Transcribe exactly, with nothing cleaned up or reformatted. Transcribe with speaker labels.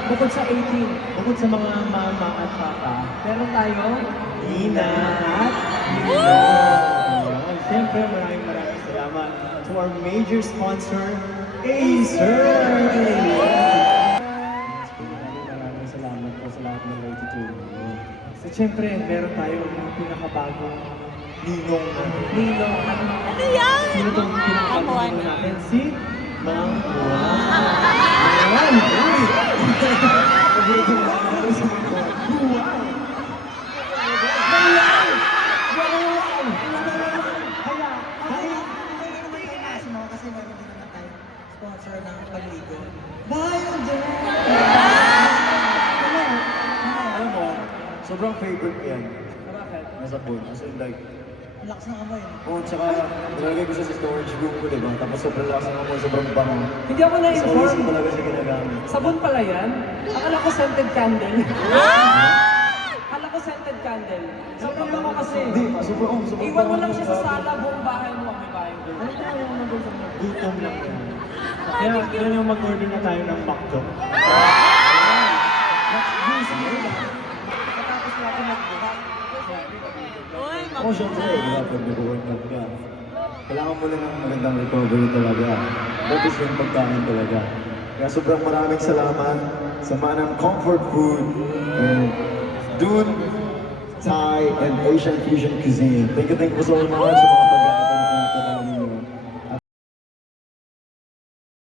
Speaker 1: bukod sa eighteen, bukod sa mga mama at papa, meron tayo Nina at Nina. Ayan. Siyempre, maraming maraming salamat to our major sponsor, Acer! Maraming maraming salamat po sa lahat ng naitutulong. So, siyempre, meron tayong pinakabagong ninong natin. Ninong.
Speaker 2: Ano yan?
Speaker 1: Sino itong pinakabagong ninong natin? Si Mang Juan. Ayan! Uy! Paborito na natin si Mang Juan. Juan! Juan! Juan! Kaya, kaya,
Speaker 3: Kasi meron din naman tayo sponsor ng pagligo.
Speaker 1: Bayon din!
Speaker 4: Alam mo, sobrang favorite ko yan.
Speaker 1: Bakit?
Speaker 4: Nasa phone. As in like,
Speaker 3: Ang lakas ng amoy.
Speaker 4: oh, tsaka nilagay ko siya sa storage room ko, diba? Tapos sobrang lakas ng amoy, sobrang bango.
Speaker 1: Hindi ako
Speaker 4: Sa always ko
Speaker 1: na-inform.
Speaker 4: talaga siya ginagamit.
Speaker 1: Sabon pala yan? Akala ko scented candle. Akala ko scented candle. Sobrang bango kasi.
Speaker 4: Hindi, sobrang, oh, sobrang
Speaker 1: Iwan mo
Speaker 4: bango
Speaker 1: lang siya sa
Speaker 4: ng
Speaker 1: sala, buong bahay mo may bahay ko.
Speaker 4: Ano tayo yung nandun sa mga gutom lang yan?
Speaker 1: Kaya, kaya yung mag-order na tayo ng McDo.
Speaker 3: Katapos natin mag-buka.
Speaker 2: Uy,
Speaker 4: Ako syempre, diba, pag nag-workout ka, kailangan mo lang ng magandang recovery talaga. That is yung pagkain talaga. Kaya sobrang maraming salamat sa Manam Comfort Food and Dune Thai and Asian Fusion Cuisine. Thank you, thank you so much sa mga